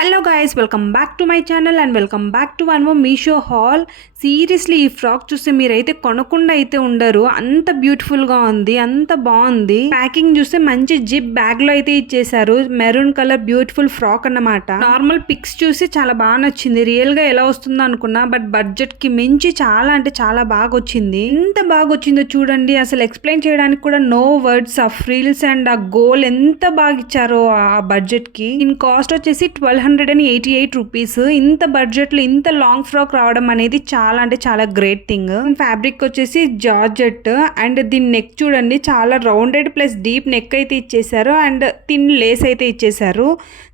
Hello guys, welcome back to my channel and welcome back to one more Meesho hall. Seriously ఈ frock చూస్తే మీరైతే కొనకుండా అయితే ఉండరు, అంత బ్యూటిఫుల్గా ఉంది, అంత బాగుంది. ప్యాకింగ్ చూస్తే మంచి జిప్ బ్యాగ్లో అయితే ఇచ్చేసారు. మెరూన్ కలర్ బ్యూటిఫుల్ ఫ్రాక్ అన్నమాట. నార్మల్ పిక్స్ చూసి చాలా బాగా నచ్చింది. రియల్గా ఎలా వస్తుందో అనుకున్నా, బట్ బడ్జెట్కి మించి చాలా అంటే చాలా బాగా వచ్చింది. ఎంత బాగా వచ్చిందో చూడండి, అసలు ఎక్స్ప్లెయిన్ చేయడానికి కూడా నో వర్డ్స్. ఆ ఫ్రిల్స్ అండ్ ఆ గోల్ ఎంత బాగా ఇచ్చారో ఆ బడ్జెట్కి. ఇన్ కాస్ట్ వచ్చేసి 1288 రూపీస్. ఇంత బడ్జెట్ లో ఇంత లాంగ్ ఫ్రాక్ రావడం అనేది చాలా అంటే చాలా గ్రేట్ థింగ్. ఫ్యాబ్రిక్ వచ్చేసి జార్జెట్ అండ్ దీని నెక్ చూడండి, చాలా రౌండెడ్ ప్లస్ డీప్ నెక్ అయితే ఇచ్చేసారు అండ్ థిన్ లేస్ అయితే ఇచ్చేసారు.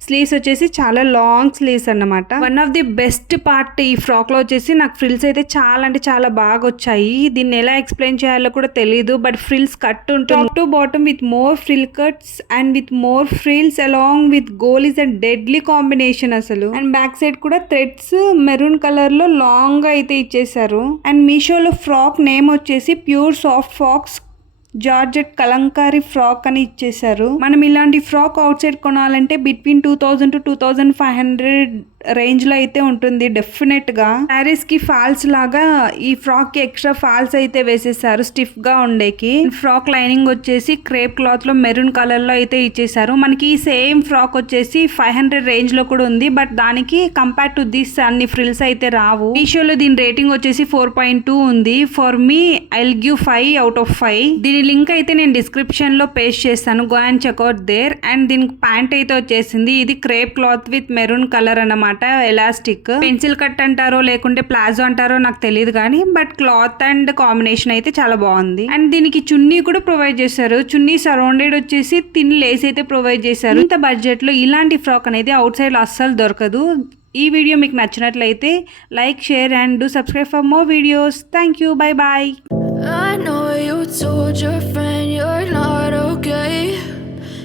స్లీవ్స్ వచ్చేసి చాలా లాంగ్ స్లీవ్స్ అన్నమాట. One of the best part ఈ ఫ్రాక్ లో వచ్చేసి నాకు ఫ్రిల్స్ అయితే చాలా అంటే చాలా బాగా వచ్చాయి. దీన్ని ఎలా ఎక్స్ప్లెయిన్ చేయాలో కూడా తెలియదు, బట్ ఫ్రిల్స్ కట్ ఉంటుంది. Top to bottom with more frill cuts and with more frills along with goal is a deadly combination అసలు. అండ్ బ్యాక్ సైడ్ కూడా థ్రెడ్స్ మెరూన్ కలర్ లో లాంగ్ గా అయితే ఇచ్చేసారు. అండ్ మీషోలో ఫ్రాక్ నేమ్ వచ్చేసి pure soft faux georgette Kalamkari frock అని ఇచ్చేసారు. మనం ఇలాంటి ఫ్రాక్ అవుట్ సైడ్ కొనాలంటే బిట్వీన్ 2000 to 2500 రేంజ్ లో అయితే ఉంటుంది డెఫినెట్ గా. శారీస్ కి ఫాల్స్ లాగా ఈ ఫ్రాక్ కి ఎక్స్ట్రా ఫాల్స్ అయితే వేసేసారు స్టిఫ్ గా ఉండేకి. ఫ్రాక్ లైనింగ్ వచ్చేసి క్రేప్ క్లాత్ లో మెరూన్ కలర్ లో అయితే ఇచ్చేసారు. మనకి సేమ్ ఫ్రాక్ వచ్చేసి 500 రేంజ్ లో కూడా ఉంది, బట్ దానికి కంపేర్ టు దిస్ అన్ని ఫ్రిల్స్ అయితే రావు. మీషోలో దీని రేటింగ్ వచ్చేసి 4.2 ఉంది. For me I'll give 5 out of 5. దీని లింక్ అయితే నేను డిస్క్రిప్షన్ లో పేస్ట్ చేస్తాను, go and check out there. And దీనికి ప్యాంట్ అయితే వచ్చేసింది. ఇది crepe cloth with maroon colour అన్నమాట. ఎలాస్టిక్ పెన్సిల్ కట్ అంటారో లేకుంటే ప్లాజో అంటారో నాకు తెలియదు కానీ, బట్ క్లాత్ అండ్ కాంబినేషన్ అయితే చాలా బాగుంది. అండ్ దీనికి చున్నీ కూడా ప్రొవైడ్ చేశారు. చున్నీ సరౌండెడ్ వచ్చేసి థిన్ లేస్ అయితే ప్రొవైడ్ చేశారు. ఇంత బడ్జెట్ లో ఇలాంటి ఫ్రాక్ అనేది అవుట్ సైడ్ అస్సలు దొరకదు. ఈ వీడియో మీకు నచ్చినట్లయితే like, share and do subscribe for more videos. Thank you, bye bye. I know you told your friend you're not okay,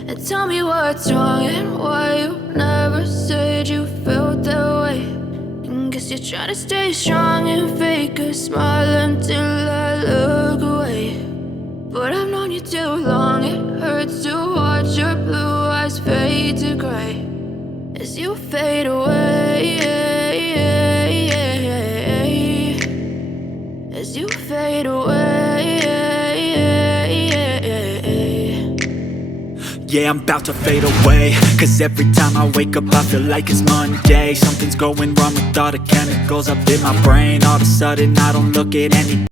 and tell me what's wrong and why you never said you felt that way. Guess you're trying to stay strong and fake a smile until I look away, but I've known you too long. It hurts to watch your blue eyes fade to gray as you fade away, as you fade away. Yeah, I'm about to fade away, 'cause every time I wake up I feel like it's Monday. Something's going wrong with all the chemicals up in my brain. All of a sudden I don't look at anything